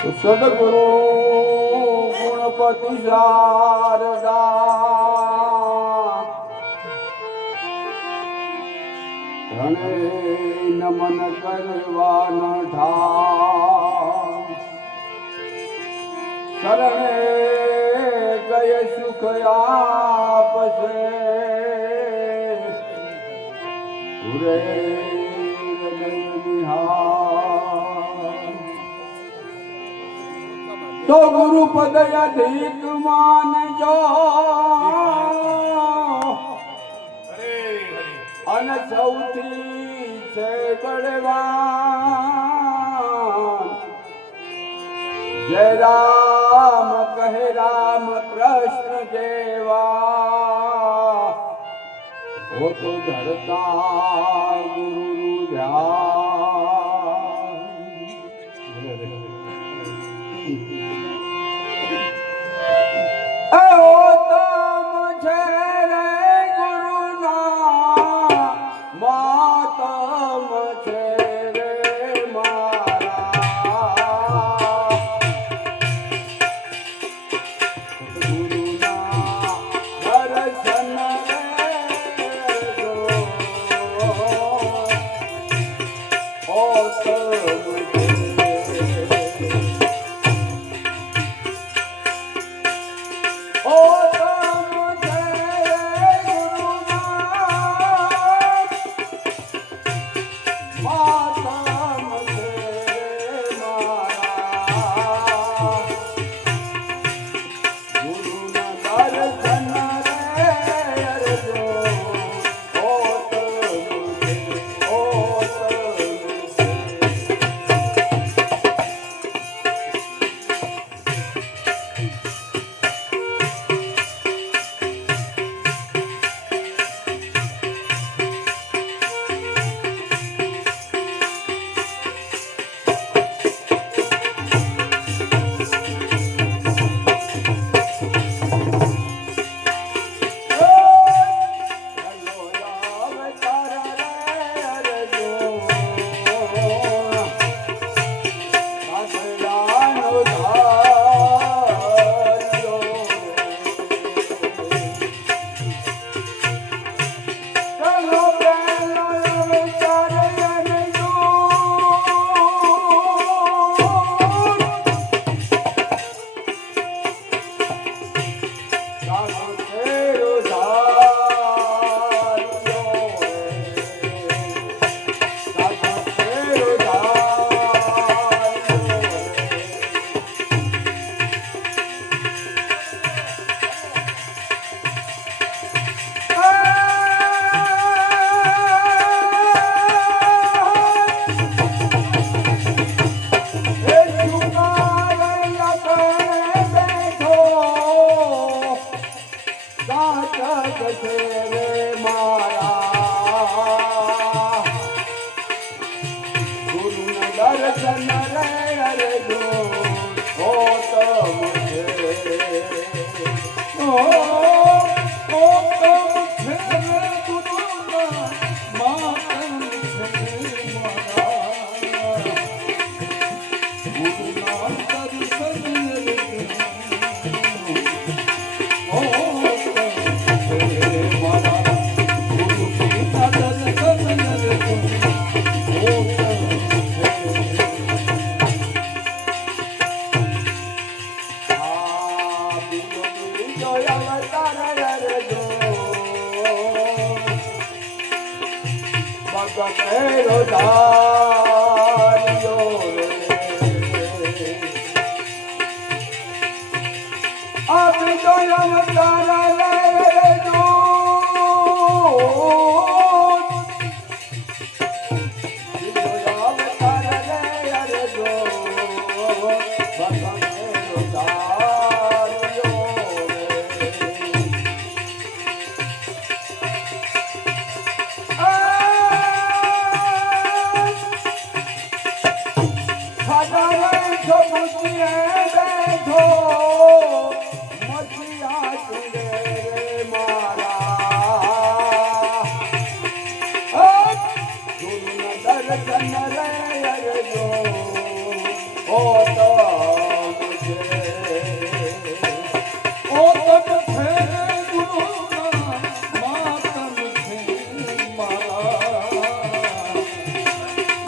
સદગુરુ ગુણપતિ શારદા ધણે નમન કરવાન ઠા શરણે ગય સુખ આપશે ગુરે તો ગુરુ પદ અધિક માનજો અને સૌથી છે બળવાન જય રામ કહે રામ કૃષ્ણ જેવા હો તો ધરતા ગુરુ ધ્યાન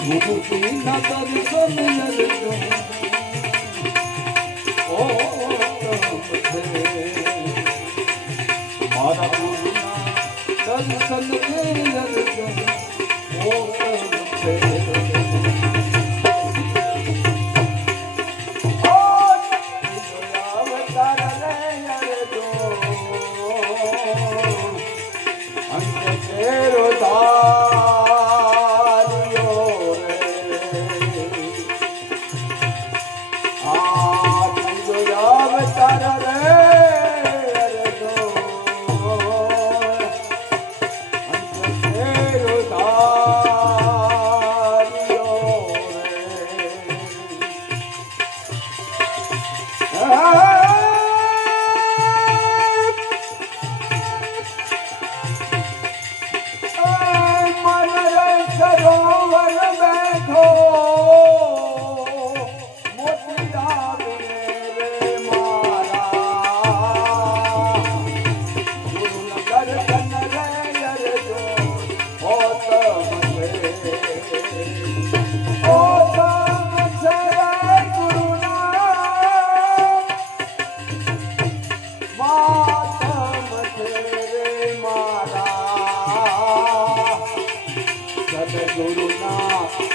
ગુરુજીના દર્શન લેજો ઓ મારા ગુરુના દર્શન લેજો ઓ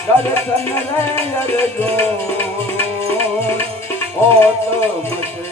દર્શન લેજો ઓ તમસે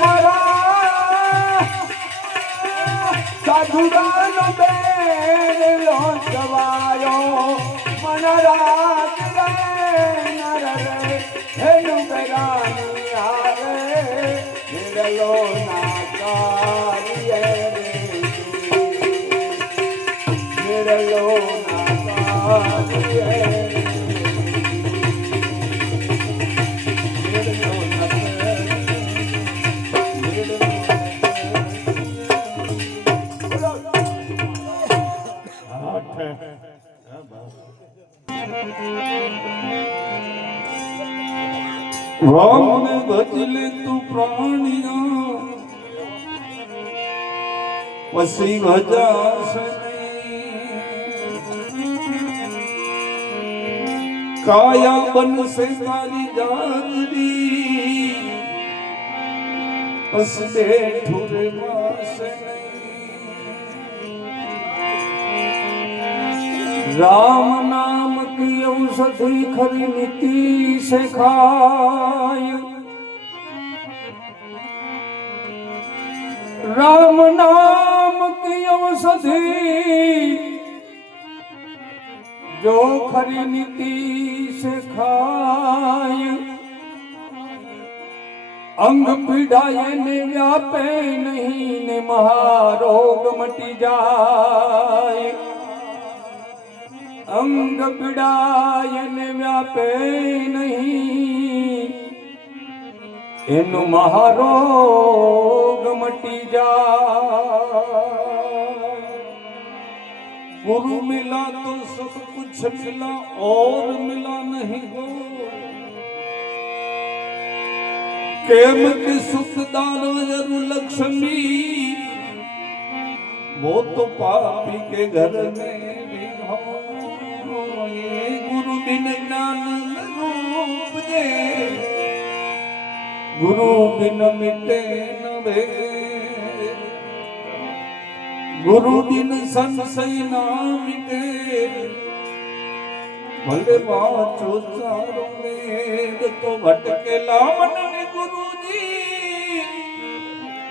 મારા સાધુરાનો બેલો જવાયો મન રાત રે નર રે હેનું બેરાની આવે મેળલો ના કાર્ય રે મેળલો ના કાર્ય રામ ને ભજલે તું પ્રાણિયા પછી ભજાશે કાયા બનશે તારી જાગરી પછી બેઠું રે માસે राम नाम की औषधि खरी नीति से खाय राम नाम की औषधि जो खरी नीति से खाय अंग पीड़ाए ने व्यापे नहीं ने महारोग मटी जाए अंग पीड़ायन व्यापे नहीं एनु महारोग मटी जा गुरु मिला तो सब कुछ मिला और मिला नहीं हो केम के सुखदान जरु लक्ष्मी वो तो पापी के घर में भी हो गुरु बिन ज्ञान रूप जे गुरु बिन मिटे न वे गुरु बिन संशय ना मिटे भले वाचो चारों वेद तो भटकेला मन ने गुरु जी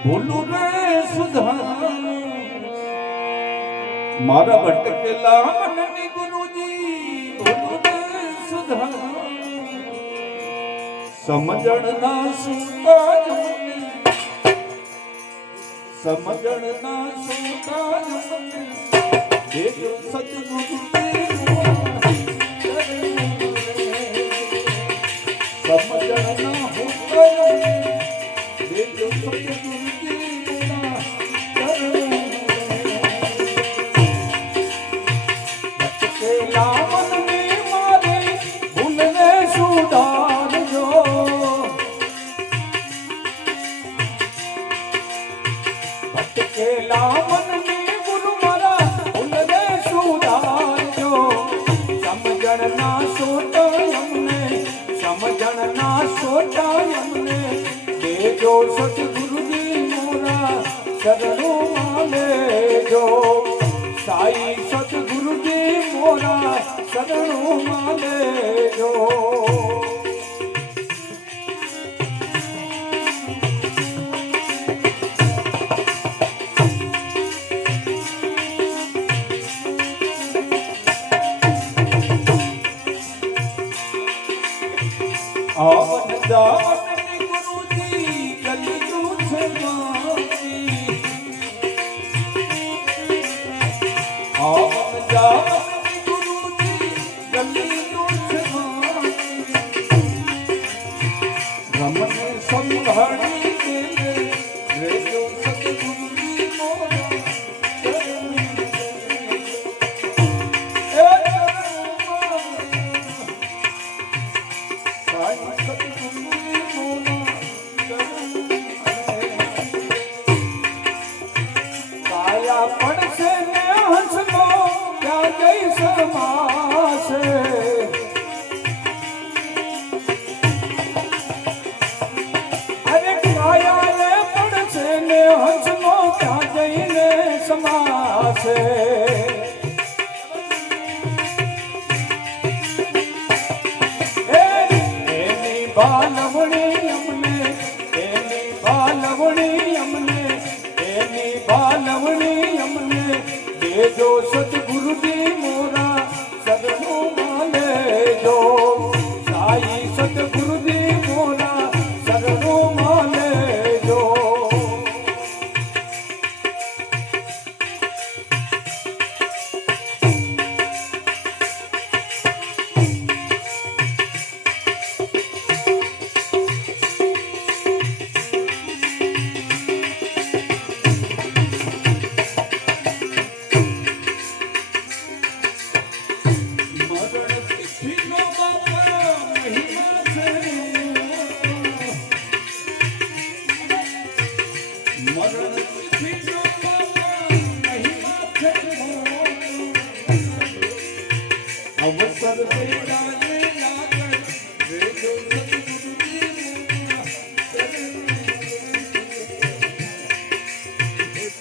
भूलू रे सुधार मारा भटकेला मन ने गुरु समझण ना सूता समझण ना सूता देजो सतगुरु समझण ना होता देजो सतगुरु सतगुरु जी मोरा शरणों माले जो साई सतगुरु जी मोरा शरणों माले जो आवन जावन बालवणी अमने लेजो सतगुरु जी मोरा सगनो माले जो साई सतगुरु जी मोरा सगनो माले जो अवसर तेरा ये लाकर वे जो सतगुरु जी मोरा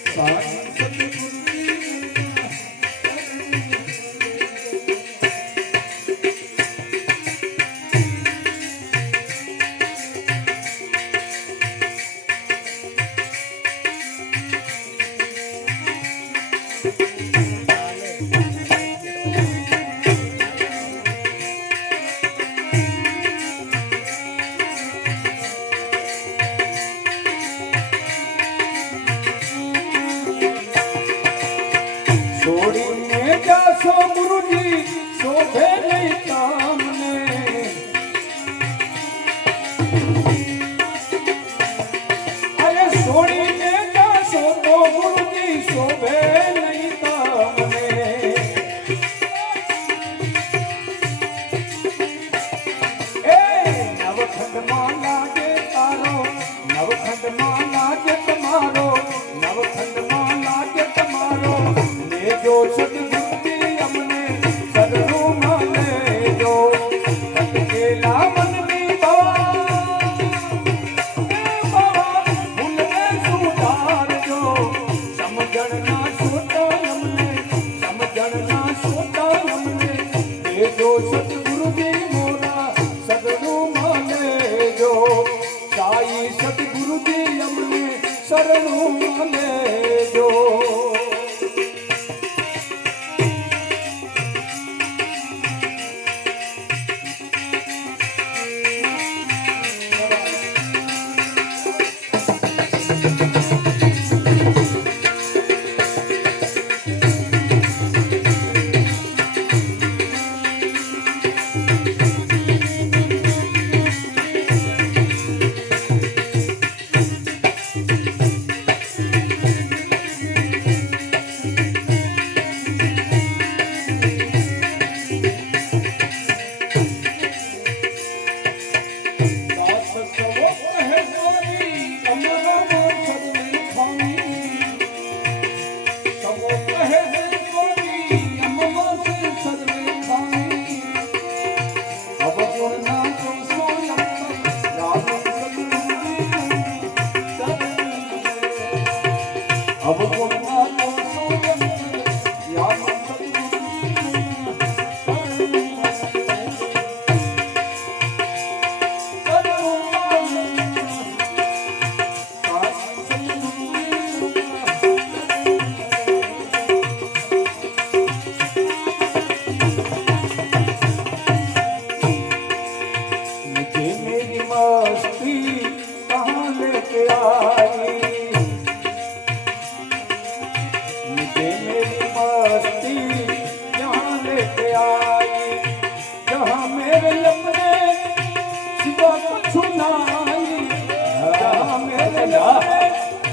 साई सतगुरु जी मोरा छोड़ीने जासो गुरुजी शोभे नहीं तामने अरे छोड़ीने जासो तो गुरुजी शोभे नहीं तामने ए नवखंड माला के तारो नवखंड माला के तुम्हारो नवखंड माला के तुम्हारो जो सतगुरु जी हमने सगनो माने जो अकेला मन में बाबा भूल में सुधार जो समझना सोता हमने समझना सोता हमने ये जो सतगुरु जी मोरा सगनो माने जो साई सतगुरु जी हमने शरणो माने जो अब बोलना तो सोयम याद मुझे मेरी मस्ती कहाँ लेके आई मुझे मेरी मस्ती यहाँ लेके आई जहाँ मेरे लपने सिवा कुछ ना आई जहाँ मेरे लपने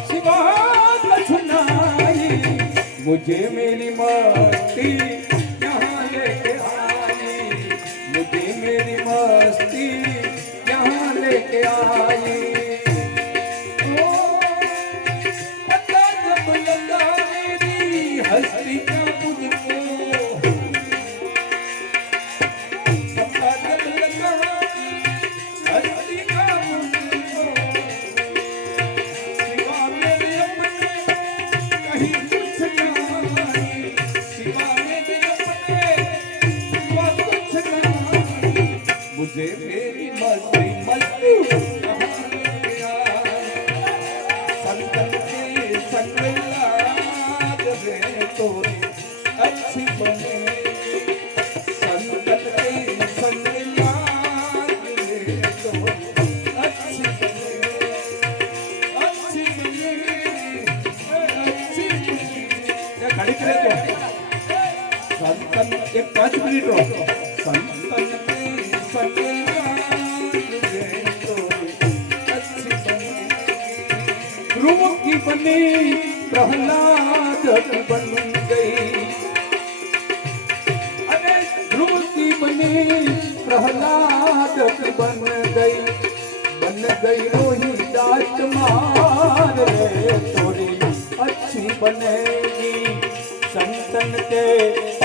सिवा कुछ ना आई मुझे मेरी मस्ती यहाँ लेके आई मुझे मेरी मस्ती यहाँ लेके आई हस्ती का मुझको सबका दिल लगा हस्ती का मुझको सिवा मेरे अपने कहीं कुछ ना सिवा मेरे अपने सिवा कुछ ना मुझे मेरी मस्ती मस्ती घड़ीक रहते संतन एक 5 मिनट रो संतन ध्रुव की बनी प्रहलाद बन गई अरे ध्रुव की बनी प्रहलाद बन गई रोहिदास मान रे थोड़ी अच्छी बनेगी संतन के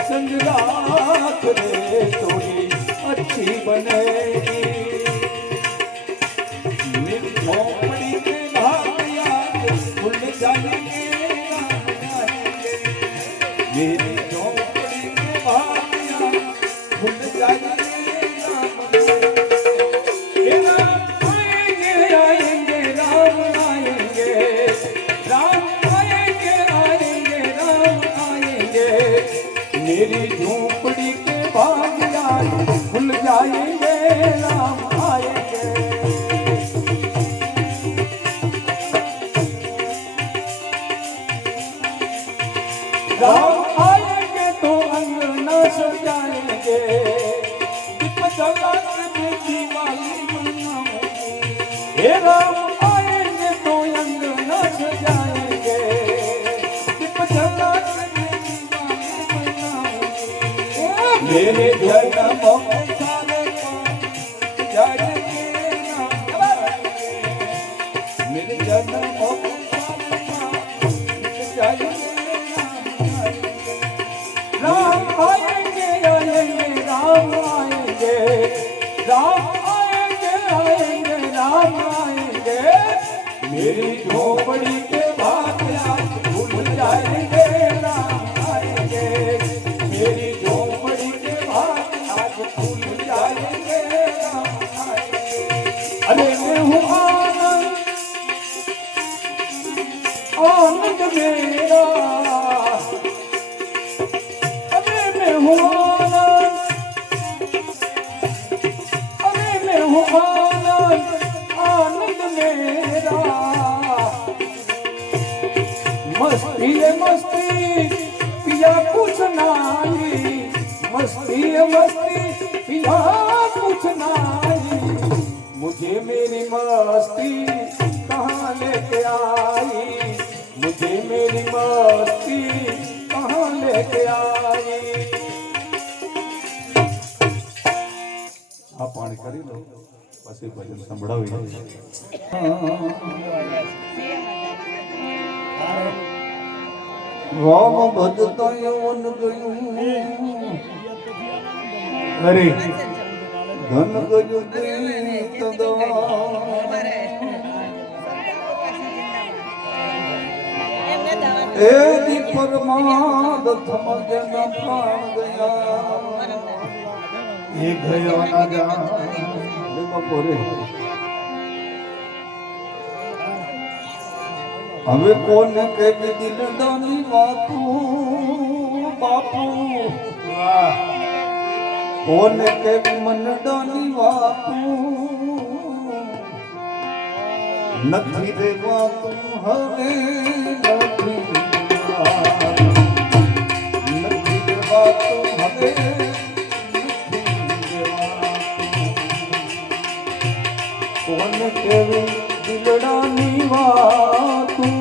संग रात रे थोड़ी अच्छी बनेगी मेरी झोपड़ी के भाग्या खुल जाएंगे मेरी झोपड़ी के भाग्या खुल जाएंगे मेरी झोपड़ी के भाग्या खुल जाएंगे राम आएंगे राम आएंगे तो अंगना सजाएंगे दीप जलाकर दिवाली मनाएंगे हे राम आएंगे तो अंगना सजाएंगे दीप जलाकर मेरे जन्म सारे जाएंगे मेरे जन्म जाएंगे राम आएंगे आएंगे राम आएंगे राम आएंगे आएंगे राम आएंगे मेरी झोपड़ी के भाग्या भूल जाएंगे राम आएंगे मेरी झोपड़ी के भाग्या भूल जाएंगे राम आएंगे अरे मैं हूँ आनंद आनंद मेरा अरे मैं हूँ आनंद अरे मैं हूँ आनंद आनंद मेरा मस्ती है मस्ती पिया कुछ नाई मस्ती है मस्ती पिया कुछ नाई मुझे मेरी मस्ती कहाँ लेके आई मुझे मेरी मस्ती कहाँ लेके आई आप पानी करी लो પછી ભજન સંભળાવી રામ ભજતા યવન ગયું અરે ધન ગયું દીત દવા એ દી પરમાદ થમજ ન પ્રાણ ગયા એ ગયો ના જા બપોરે હવે કોને કેવી દિલદાની વાતું બાપુ કોને કેવી મનડાની વાતું નથી રેવાતું હવે નથી રેવાતું હવે કોને કેવી દિલડાની વાતું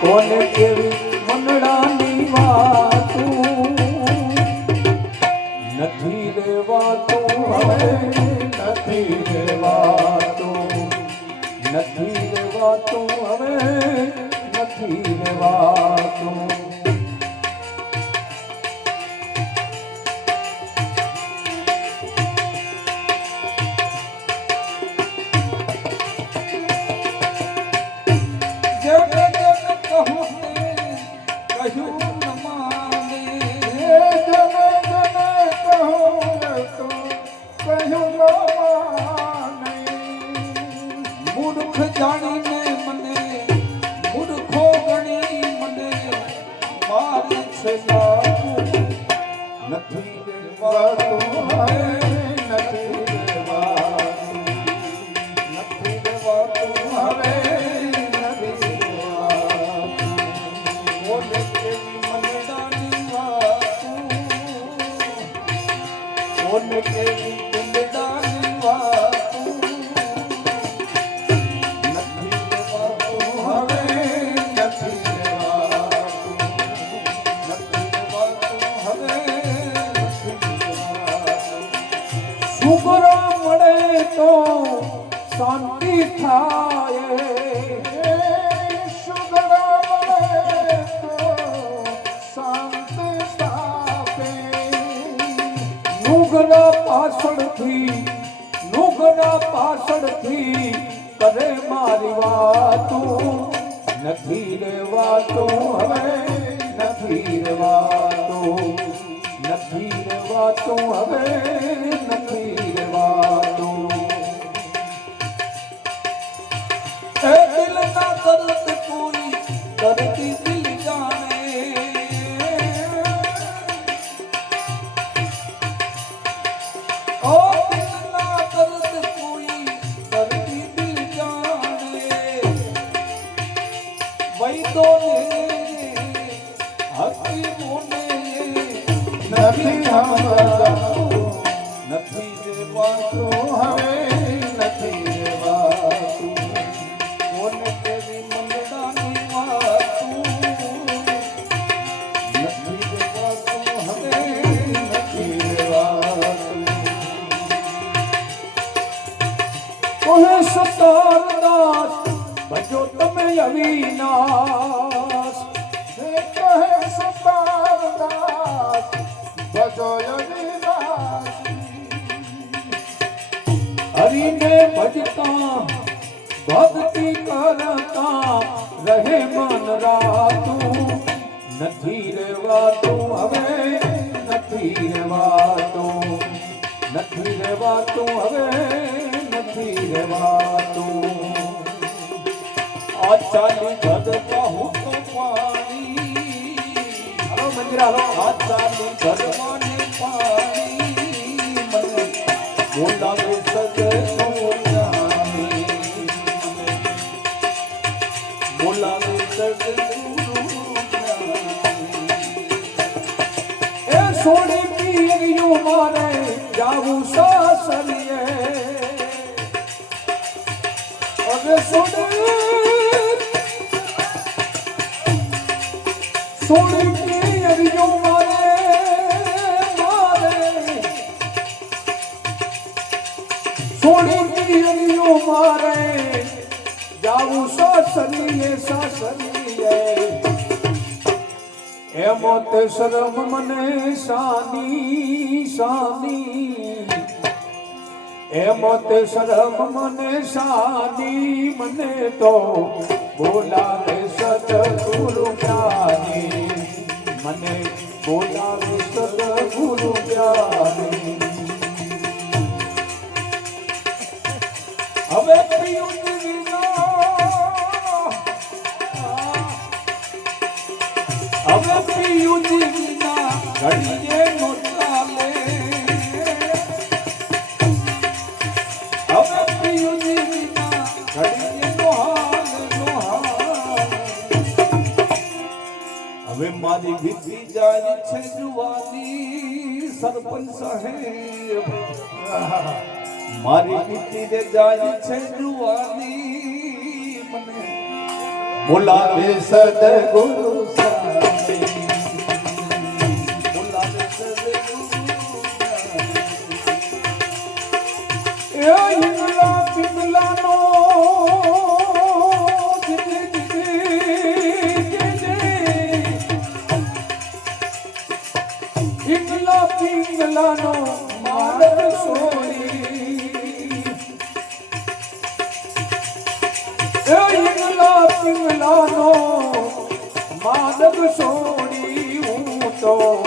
કોને કેવી મનડાની વાતું નથી રેવાતું હવે નથી રેવાતું નથી રેવાતું હવે નથી રેવાતું મૂર્ખ જાણીને મને મૂર્ખો ગણી મને મારે છે નથી રેવાતું નથી રેવાતું નથી રેવાતું હવે શાંતિ થાય નુગના પાછળથી કરે મારી વાતું નથી રેવાતું હવે નથી રેવાતું નથી રેવાતું હવે નથી રેવાતું એ દિલના દર્દ કોઈ દર્દી દિલ જાણે ઓ દિલના દર્દ કોઈ દર્દી દિલ જાણે વૈદોને હકીમોને નથી સમજાતું નથી રેવાતું હવે નથી રેવાતું કોને કેવી મંગળાની વાતું નથી રેવાતું હવે નથી રેવાતું કોહે સતારદાસ ભજો તમે અવિનાશ કહે સતારદાસ ભજો અવિનાશ હરિને ભજતા ભક્તિ કરતા રહે મન રાતું નથી રેવાતું હવે નથી રેવાતું નથી રેવાતું હવે નથી રેવાતું આ ચાલી ભદમાં હું તો પાણી હલો મંદિર હલો આ ચાલી ભદમાં ને પાણી મને બોલાવે સજે બોલાવે સજે એ સોડી પીરિયું મારે જાવું સાસરીએ હવે સોડી પીરિયું મારે સોડી પીરિયું મારે જાવું સાસરીએ સાસરીએ એમો તે શરમ મને શાની શાની એમો તે શરમ મને શાની મને તો બોલાવે સદગુરુ જ્ઞાની મને બોલાવે સદગુરુ જ્ઞાની હવે પિયુષ હવે પિયુજી વિના ઘડીએ નો ચાલે હવે પિયુજી વિના ઘડીએ નો હાલ હવે મારી વીતી જાય છે જુવાની સરપંચ સાહેબ મારી વીતી જાય છે જુવાની મને બોલાવે સદગુરુ પિંગલાનો માર્ગ સોરી પિંગલાનો માર્ગ સોરી હું તો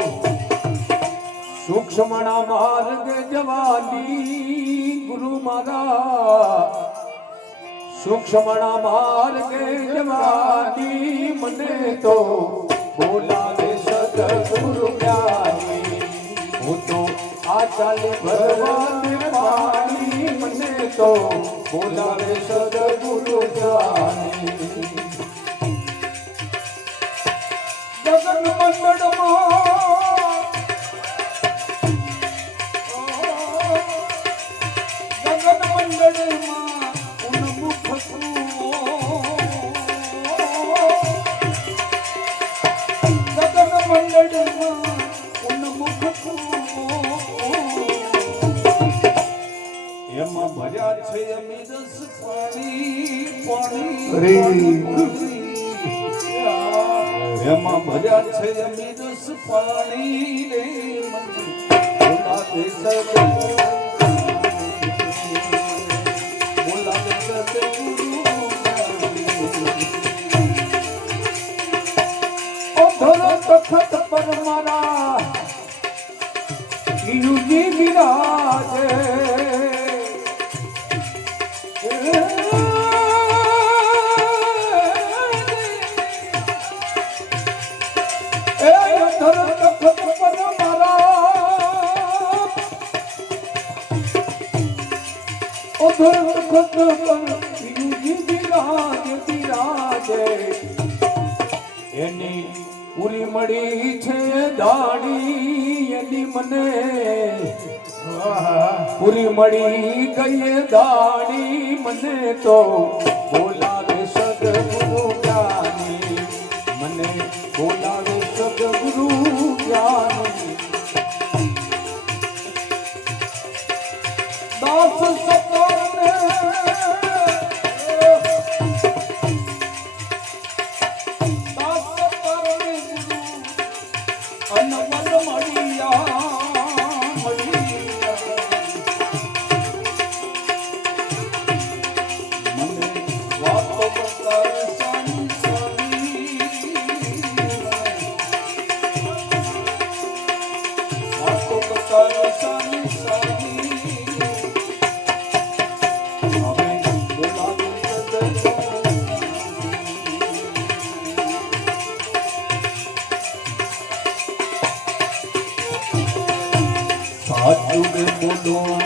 સૂક્ષ્મણા માર્ગ જવાની ગુરુ મારા સૂક્ષ્મણા માર્ગ જવાની મને તો બોલાવે સદગુરુ જ્ઞાની હું તો આ ચાલી ભગવાન પાણી મને તો બોલાવે સદગુરુ જ્ઞાની ગગન મંડળમાં ગગન મંડળમાં ઉન્મુખ ગગન મંડળમાં એમાં ભર્યા છે અમે રસ પાણી પાણી એમાં ભર્યા છે અમી રસ પાણી રે બોલાવે સદગુરુ બોલાવે સદગુરુ ઓ ધરો તખત પર મારા યુજી વિરાજે એની પૂરી મળી છે દાડી એની મને પૂરી મળી ગઈ દાડી મને તો બોલાવે સદગુરુ જ્ઞાની મને બોલાવે સદગુરુ જ્ઞાની દાસ સતને સાચું બોલો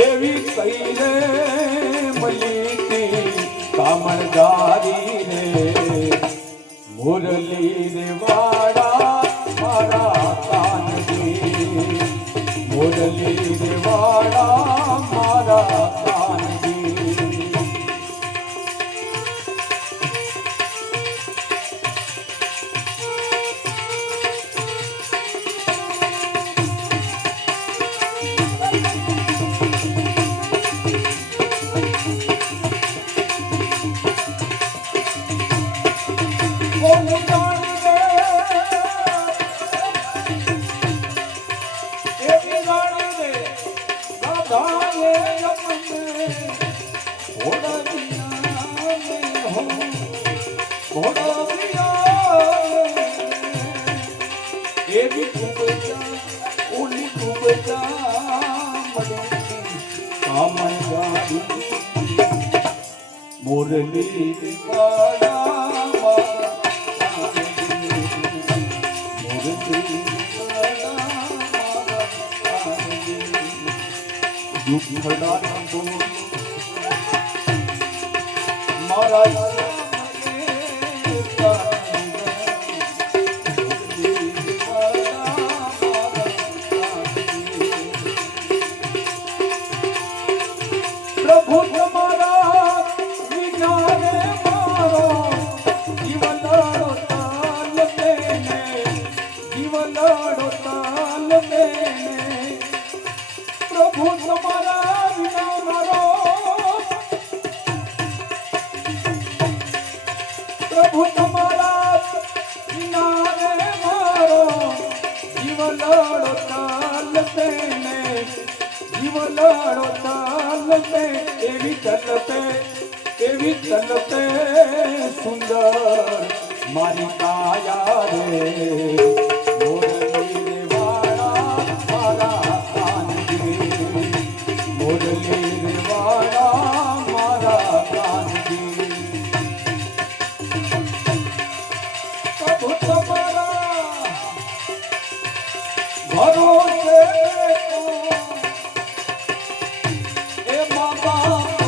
એવી કઈ રે મલીતી કામણદારી રે મુરલી રે વાડા મારા કાનજી મુરલી રે વાડા મારા કાનજી मुरली प्रभु એવી તલતે સુંદર મારી કાયા રે મોરલી વાળા મારા કાનજી મોરલી વાળા મારા કાનજી પ્રભુ તમારા ભરોસે એ મા બાપ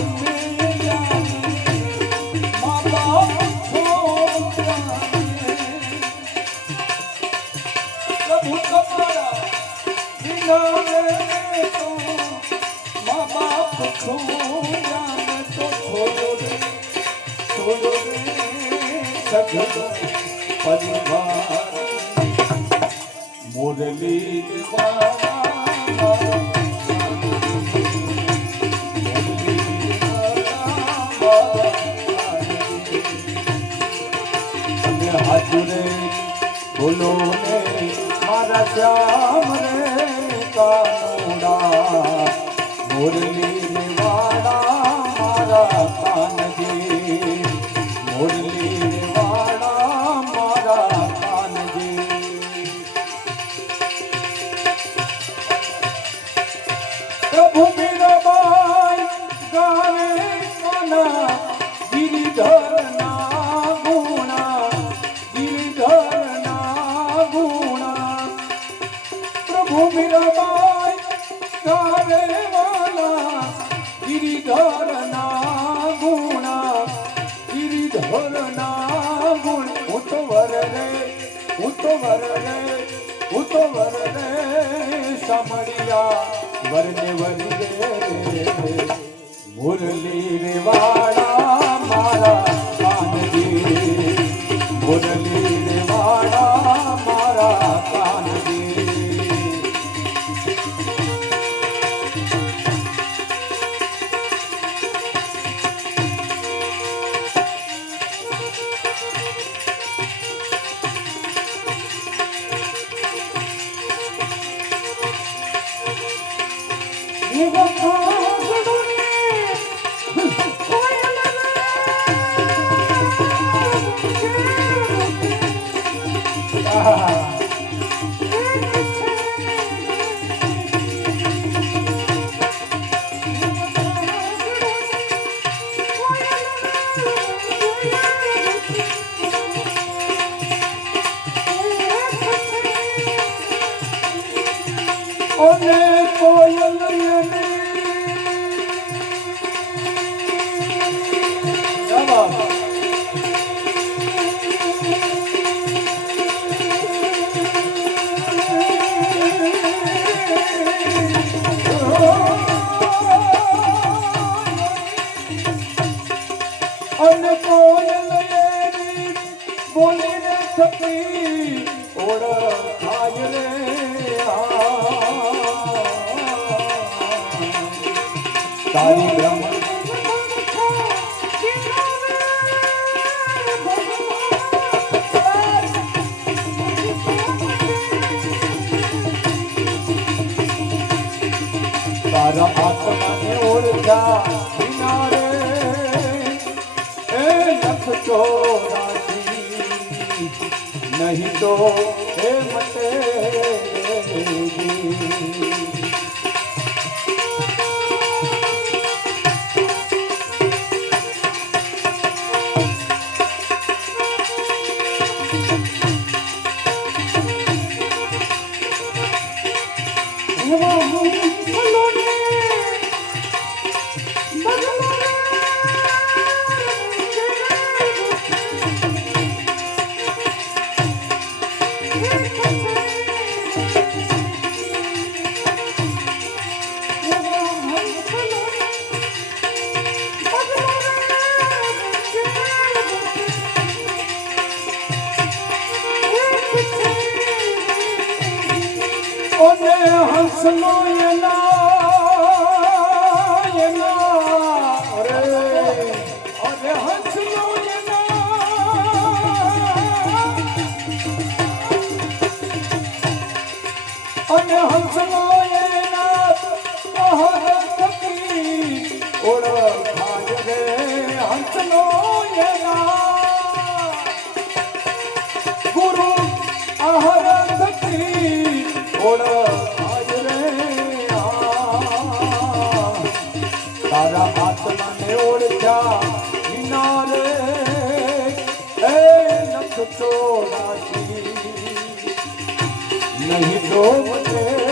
परिवार मुरली हाजुरे बोलो ने मारा श्याम रे कानूड़ा मुरली वाड़ा मारा कानजी मुरली वाड़ा मारा कानजी प्रभु मीराबाई गावे काना गिरिधर ना गुणा गिरिधर ना गुणा प्रभु मीराबाई गावे वाला गिरिधर ना गुणा गिरिधर ना गुण उतवर रे समड़िया वरने वरने मुरली रे वाड़ा मारा कानजी मुरली रे वाड़ा मारा कानजी ओने कोयल बोली रे सती ओड़ खाय रे तारी ब्रह्म तारा आत्मा ने ओढ़ा बिना रे ए लख चौरासी नहीं तो हे मटे ओने हंसलो ये ना रे ओने हंसलो ये ना ओने हंसलो ये ना हर कपी ओड़ खाज रे हंस ચોરાશી નહીં તો મને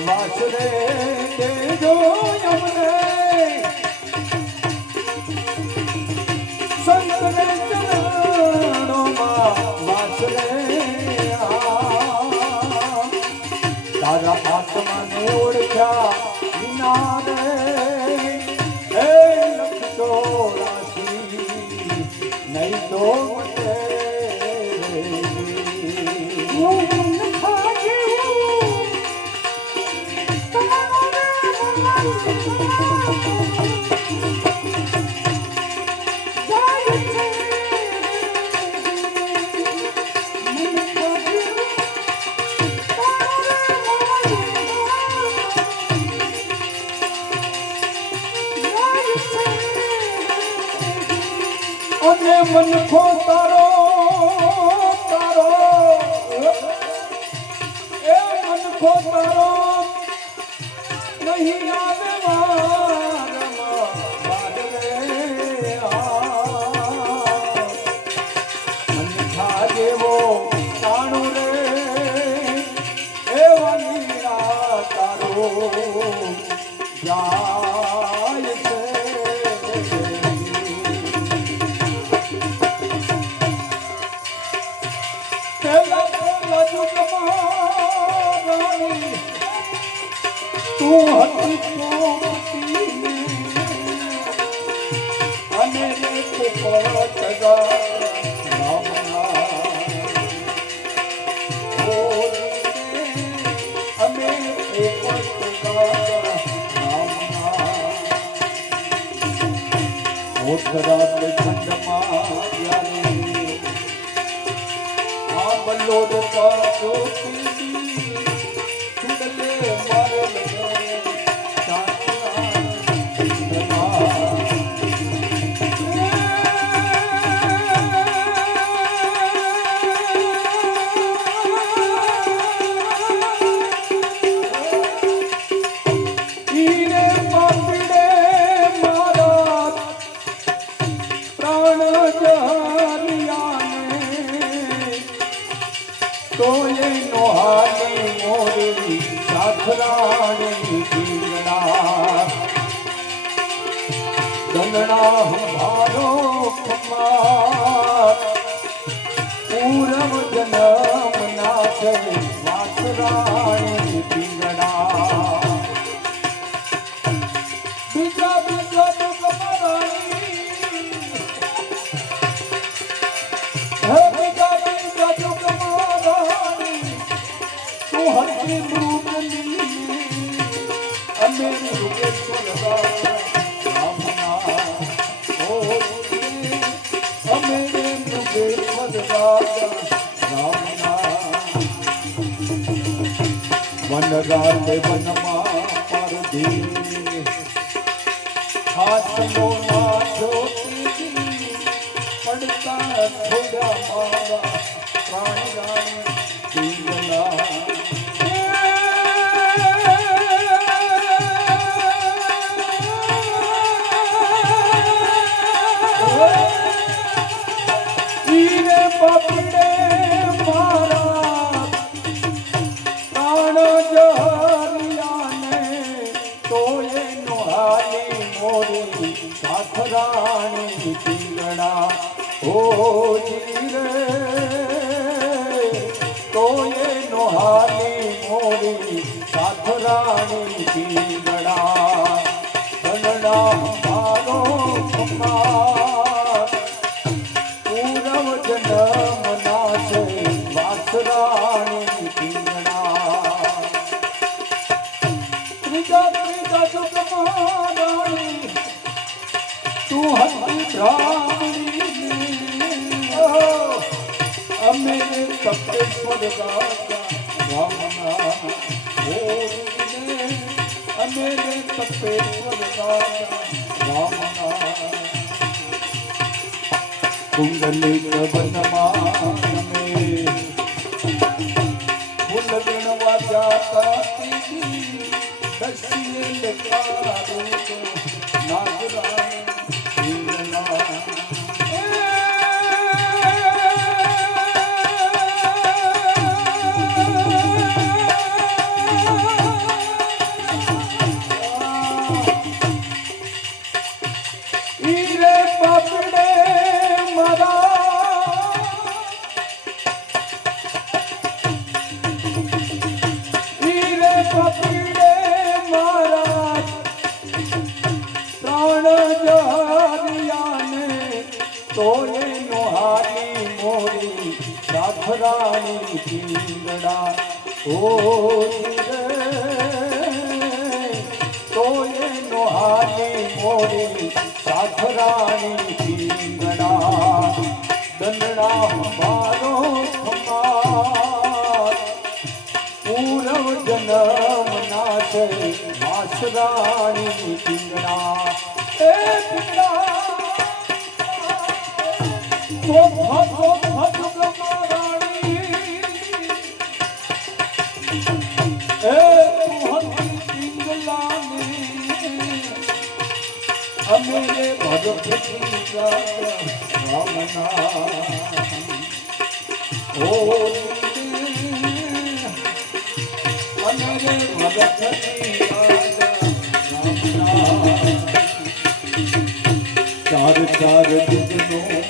વાસરે દેજો યમને સંતને ચરણોમાં વાસરે તારા આત્માને ઓળખ્યા વિના રે હે લખ ચોરાશી નહીં તો અને મન ખો તારો તારો એ મન ખો તારો નહીં આવે વારમાં બાદરે મન ખા જેવો તાણું રે એવા લીલા તારો જાય છે તું હતી પોતીને અને પરતગા રામના અમે પરતગા રામના ઓથરા ખંડમાં યારે આ બલ્લોદ પાછો ગંગણા હમારો કુમાર પૂરવ જન્મ નાથ વાસરાણી પીંગણા બીજા બીજા તો કમરાણી હે બીજા બીજા તો કમરાણી તું હરકી મૃગની અમે મૃગેશ્વર રામ વનરાતે વનમાં પરધી હાથનો નાચો પડતા થોડા મારા પ્રાણ પીંગલા બાપડે મારા नुहाली मोरी साधरानी पींगड़ा बनड़ा मारो कुमार पूरव जन्म नाचे वासरानी पींगड़ा त्रिजा त्रिजा जुग महारानी तू हंसी ब्राह्मणी अमेरे तपेश्वर दाता रामना ओने अमेरे तपेश्वर दाता रामना कुंडली कवनमा में फूल गणवा जाता तेरी दसिए लकारो नागरानी तोले नुहाली मोरी साधरानी पींगड़ा ओ तोले नुहाली मोरी साधरानी पींगड़ा दंडड़ा मारो हमार पूरव जन्म नाचे वासरानी पींगड़ा ए पींगड़ा तो भगो महारानी ए तुहरी पिंगला में अमेरे भगत का रामना ओ अमेरे भगत का रामना चार चार दुगनों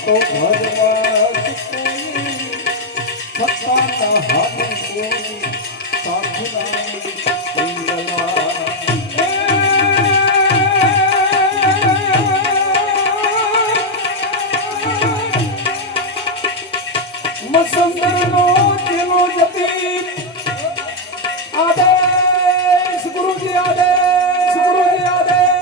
तो भगवान सत्ता हानि कोई साधुरानी पिंगला मसंदर नो दिलो जती आदेश गुरुजी आदेश गुरुजी आदेश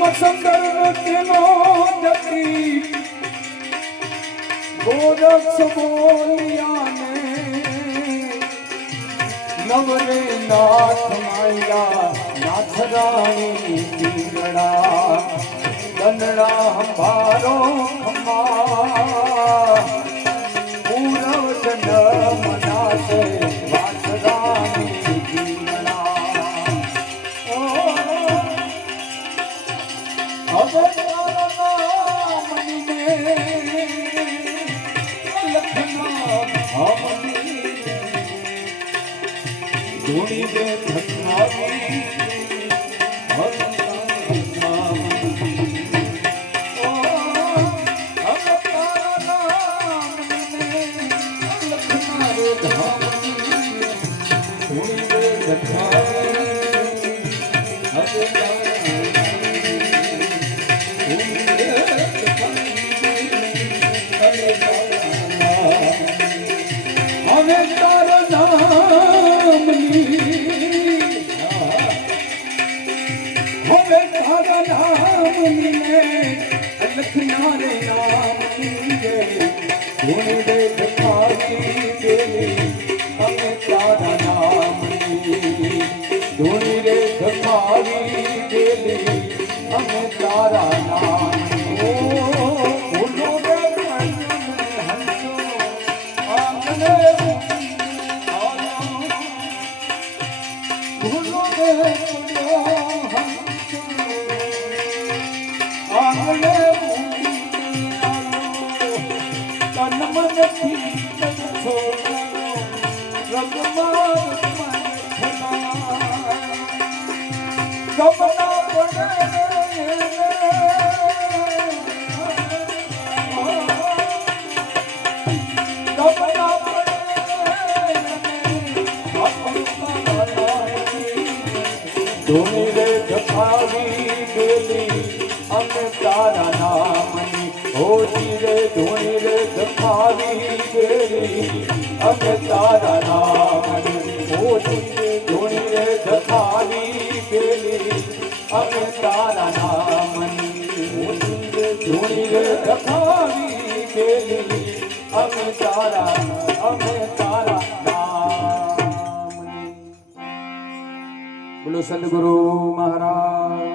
मसंदर तेनो जती गोरक्ष बोलिया ने नवरे नाथ माया नाथ रानी पींगड़ा बनड़ा हमारो खम्मा पूरव जन्म नाचे वासरानी पींगड़ा धोनी दे धन्नावी लखनारे नाम लीजे धुन दे दिखाई देवी हमें तारा नाम ली धुन दे दिखाई देवी हमें तारा नाम ओ फूलों दे मन में हंसो आंगने फूलों दे आंगने मन थी छोड़ो रगमार ધૂણી રે ધખાવી બેલી અમે તારા નામની હોજી રે ધૂણી રે ધખાવી બેલી અમે તારા નામની હોજી રે ધૂણી રે ધખાવી બેલી અમે તારા નામની હોજી રે ધૂણી રે ધખાવી બેલી અમે તારા નામની। બોલો સદગુરુ મહારાજ।